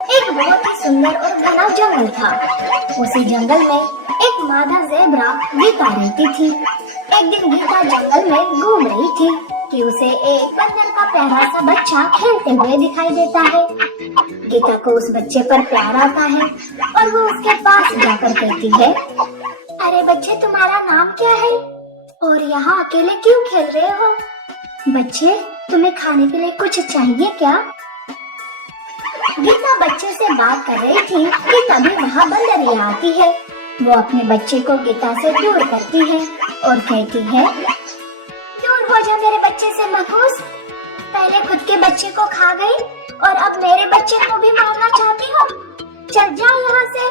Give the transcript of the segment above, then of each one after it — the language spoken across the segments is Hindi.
एक बहुत ही सुंदर और घना जंगल था। उसी जंगल में एक मादा ज़ेब्रा गीता रहती थी। एक दिन गीता जंगल में घूम रही थी कि उसे एक बंदर का प्यारा सा बच्चा खेलते हुए दिखाई देता है। गीता को उस बच्चे पर प्यार आता है और वो उसके पास जाकर कहती है, अरे बच्चे, तुम्हारा नाम क्या है और यहाँ अकेले क्यों खेल रहे हो? बच्चे, तुम्हें खाने के लिए कुछ चाहिए क्या? गीता बच्चे से बात कर रही थी कि तभी वहाँ बंदरिया आती है। वो अपने बच्चे को गीता से दूर करती है और कहती है, दूर हो जा मेरे बच्चे से मनहूस। पहले खुद के बच्चे को खा गई और अब मेरे बच्चे को भी मारना चाहती हो। चल जा यहाँ से।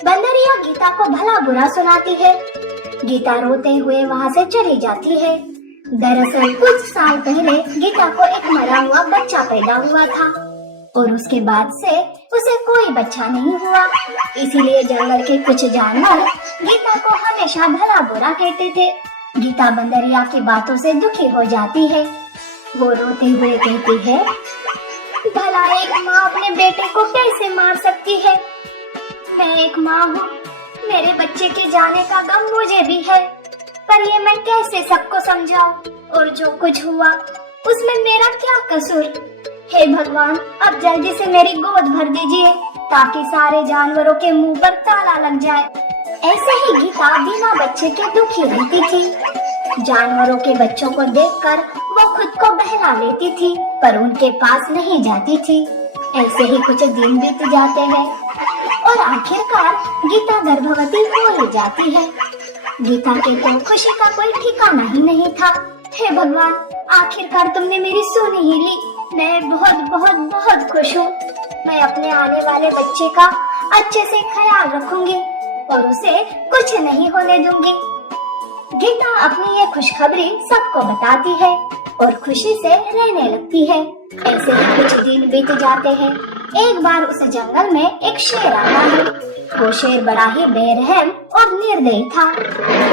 बंदरिया गीता को भला बुरा सुनाती है। गीता रोते हुए वहाँ से चली जाती है। दरअसल कुछ साल पहले गीता को एक मरा हुआ बच्चा पैदा हुआ था और उसके बाद से उसे कोई बच्चा नहीं हुआ। इसीलिए जंगल के कुछ जानवर गीता को हमेशा भला बुरा कहते थे। गीता बंदरिया की बातों से दुखी हो जाती है। वो रोते हुए कहती है, भला एक माँ अपने बेटे को कैसे मार सकती है? मैं एक माँ हूँ, मेरे बच्चे के जाने का गम मुझे भी है, पर ये मैं कैसे सबको समझाऊं? और जो कुछ हुआ उसमें मेरा क्या कसूर? हे भगवान, अब जल्दी से मेरी गोद भर दीजिए ताकि सारे जानवरों के मुंह पर ताला लग जाए। ऐसे ही गीता बिना बच्चे के दुखी रहती थी। जानवरों के बच्चों को देखकर वो खुद को बहला लेती थी, पर उनके पास नहीं जाती थी। ऐसे ही कुछ दिन बीत जाते हैं और आखिरकार गीता गर्भवती हो ही जाती है। गीता के तो खुशी का कोई ठिकाना ही नहीं था। हे भगवान, आखिरकार तुमने मेरी सुनी ही ली। मैं बहुत बहुत बहुत खुश हूँ। मैं अपने आने वाले बच्चे का अच्छे से ख्याल रखूंगी और उसे कुछ नहीं होने दूंगी। गीता अपनी ये खुशखबरी सबको बताती है और खुशी से रहने लगती है। ऐसे ही कुछ दिन बीत जाते हैं। एक बार उस जंगल में एक शेर आता है। वो शेर बड़ा ही बेरहम और निर्दयी था।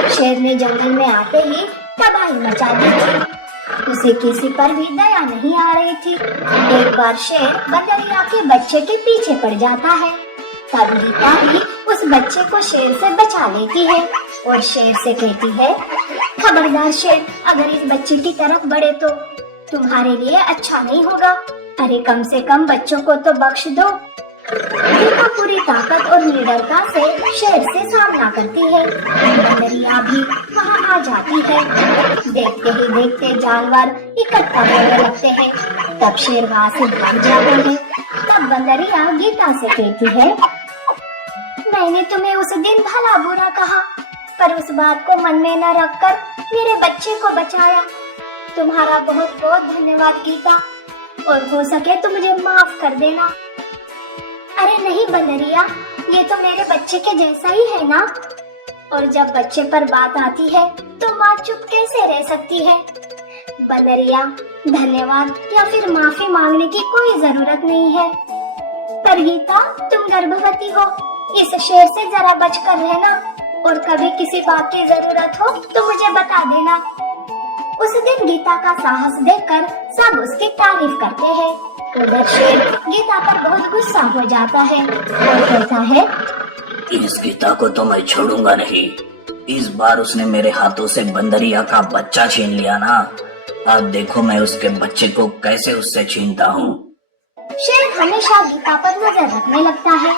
शेर ने जंगल में आते ही तबाही मचा दी थी। उसे किसी पर भी दया नहीं आ रही थी। एक बार शेर बंदरिया के बच्चे के पीछे पड़ जाता है। तब गीता ही उस बच्चे को शेर से बचा लेती है और शेर से कहती है, खबरदार शेर, अगर इस बच्चे की तरफ बढ़े तो तुम्हारे लिए अच्छा नहीं होगा। अरे कम से कम बच्चों को तो बख्श दो। गीता पूरी ताकत और निडरता से शेर से सामना करती है। बंदरिया भी वहाँ आ जाती है। देखते ही देखते जानवर इकट्ठा होने लगते हैं। तब शेर वहाँ से भाग जाता है। तब बंदरिया गीता से कहती है, मैंने तुम्हें उस दिन भला बुरा कहा, पर उस बात को मन में न रखकर मेरे बच्चे को बचाया। तुम्हारा बहुत बहुत धन्यवाद गीता, और हो सके तो मुझे माफ कर देना। अरे नहीं बंदरिया, ये तो मेरे बच्चे के जैसा ही है ना। और जब बच्चे पर बात आती है तो माँ चुप कैसे रह सकती है? बंदरिया, धन्यवाद या फिर माफी मांगने की कोई जरूरत नहीं है। पर गीता, तुम गर्भवती हो, इस शेर से जरा बचकर रहना और कभी किसी बात की जरूरत हो तो मुझे बता देना। उस दिन गीता का साहस देखकर सब उसकी तारीफ करते हैं। उधर शेर गीता पर बहुत गुस्सा हो जाता है और कहता है, इस गीता को तो मैं छोड़ूंगा नहीं। इस बार उसने मेरे हाथों से बंदरिया का बच्चा छीन लिया ना। अब देखो मैं उसके बच्चे को कैसे उससे छीनता हूँ। शेर हमेशा गीता पर नजर रखने लगता है।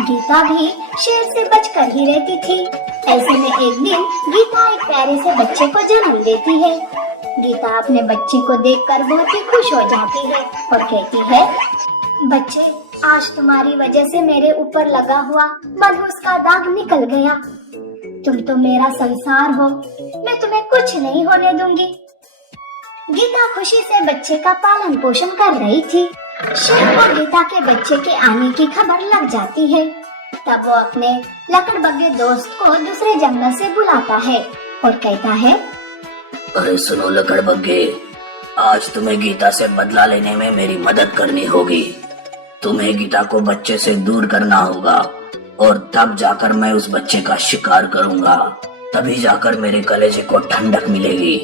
गीता भी शेर से बचकर ही रहती थी। ऐसे में एक दिन गीता एक प्यारे से बच्चे को जन्म देती है। गीता अपने बच्चे को देखकर बहुत ही खुश हो जाती है और कहती है, बच्चे, आज तुम्हारी वजह से मेरे ऊपर लगा हुआ मनहूस का दाग निकल गया। तुम तो मेरा संसार हो, मैं तुम्हें कुछ नहीं होने दूंगी। गीता खुशी से बच्चे का पालन पोषण कर रही थी। शेर को गीता के बच्चे के आने की खबर लग जाती है। तब वो अपने लकड़बग्गे दोस्त को दूसरे जंगल से बुलाता है और कहता है, अरे सुनो लकड़बग्गे, आज तुम्हें गीता से बदला लेने में मेरी मदद करनी होगी। तुम्हें गीता को बच्चे से दूर करना होगा और तब जाकर मैं उस बच्चे का शिकार करूंगा। तभी जाकर मेरे कलेजे को ठंडक मिलेगी।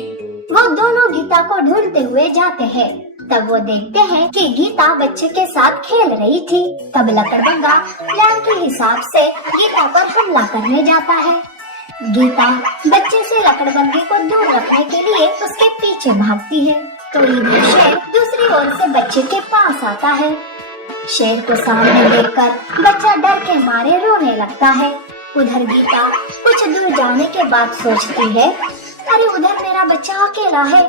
वो दोनों गीता को ढूंढते हुए जाते हैं। तब वो देखते हैं कि गीता बच्चे के साथ खेल रही थी। तब लकड़बग्गा प्लान के हिसाब से गीता पर हमला करने जाता है। गीता बच्चे से लकड़बग्गे को दूर रखने के लिए उसके पीछे भागती है तो इधर शेर दूसरी ओर से बच्चे के पास आता है। शेर को सामने देखकर बच्चा डर के मारे रोने लगता है। उधर गीता कुछ दूर जाने के बाद सोचती है, अरे उधर मेरा बच्चा अकेला है,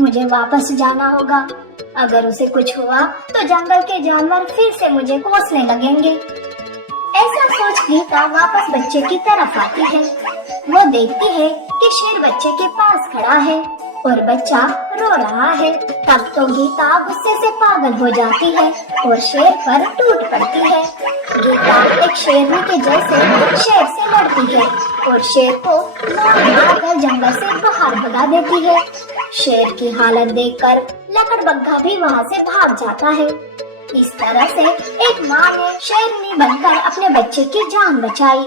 मुझे वापस जाना होगा। अगर उसे कुछ हुआ तो जंगल के जानवर फिर से मुझे कोसने लगेंगे। ऐसा सोच गीता वापस बच्चे की तरफ आती है। वो देखती है कि शेर बच्चे के पास खड़ा है और बच्चा रो रहा है। तब तो गीता गुस्से से पागल हो जाती है और शेर पर टूट पड़ती है। गीता एक शेरनी के जैसे शेर से लड़ती है और शेर को मार कर जंगल से बाहर भगा देती है। शेर की हालत देखकर लकड़बग्गा भी वहाँ से भाग जाता है। इस तरह से एक माँ ने शेरनी बनकर अपने बच्चे की जान बचाई।